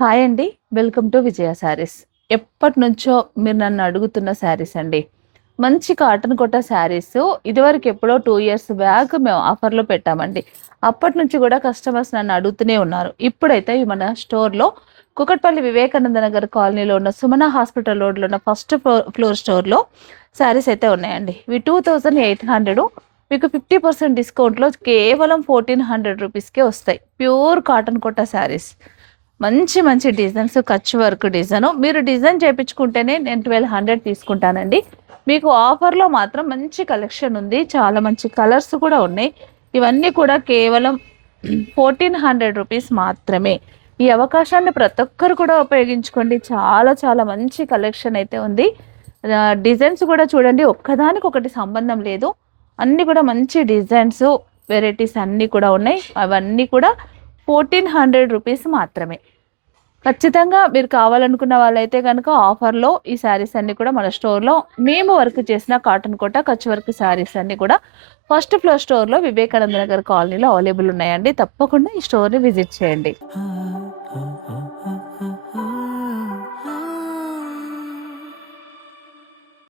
Hi అండి. Welcome to విజయ శారీస్. ఎప్పటినుంచో మీరు నన్ను అడుగుతున్న శారీస్ అండి. మంచి కాటన్ కోట శారీస్ ఇదివరకు ఎప్పుడో 2 ఇయర్స్ బ్యాక్ మేము ఆఫర్‌లో పెట్టామండి. అప్పటి నుంచి కూడా కస్టమర్స్ నన్ను అడుగుతూనే ఉన్నారు. ఇప్పుడైతే ఇవి మన స్టోర్‌లో కూకట్పల్లి వివేకానంద నగర్ కాలనీలో ఉన్న సుమన హాస్పిటల్ రోడ్‌లో ఉన్న ఫస్ట్ ఫ్లోర్ స్టోర్‌లో శారీస్ అయితే ఉన్నాయండి. ఇవి 2800 మీకు 50% డిస్కౌంట్‌లో కేవలం 1400 రూపీస్‌కే వస్తాయి. ప్యూర్ కాటన్ కోట శారీస్. మంచి మంచి డిజైన్స్ కచ్ వర్క్ డిజైను. మీరు డిజైన్ చేపించుకుంటేనే నేను 1200 తీసుకుంటానండి. మీకు ఆఫర్‌లో మాత్రం మంచి కలెక్షన్ ఉంది. చాలా మంచి కలర్స్ కూడా ఉన్నాయి. ఇవన్నీ కూడా కేవలం 1400 రూపీస్ మాత్రమే. ఈ అవకాశాన్ని ప్రతి ఒక్కరు కూడా ఉపయోగించుకోండి. చాలా చాలా మంచి కలెక్షన్ అయితే ఉంది. డిజైన్స్ కూడా చూడండి, ఒక్కదానికొకటి సంబంధం లేదు. అన్నీ కూడా మంచి డిజైన్స్, వెరైటీస్ అన్నీ కూడా ఉన్నాయి. అవన్నీ కూడా 1400 రూపీస్ మాత్రమే. ఖచ్చితంగా మీరు కావాలనుకున్న వాళ్ళైతే గనుక ఆఫర్‌లో ఈ శారీస్ అన్నీ కూడా మన స్టోర్‌లో మేము వర్క్ చేసిన కాటన్ కోట, కచ్ వర్క్ శారీస్ అన్నీ కూడా ఫస్ట్ ఫ్లోర్ స్టోర్‌లో వివేకానంద నగర్ కాలనీలో అవైలబుల్ ఉన్నాయండి. తప్పకుండా ఈ స్టోర్‌ని విజిట్ చేయండి.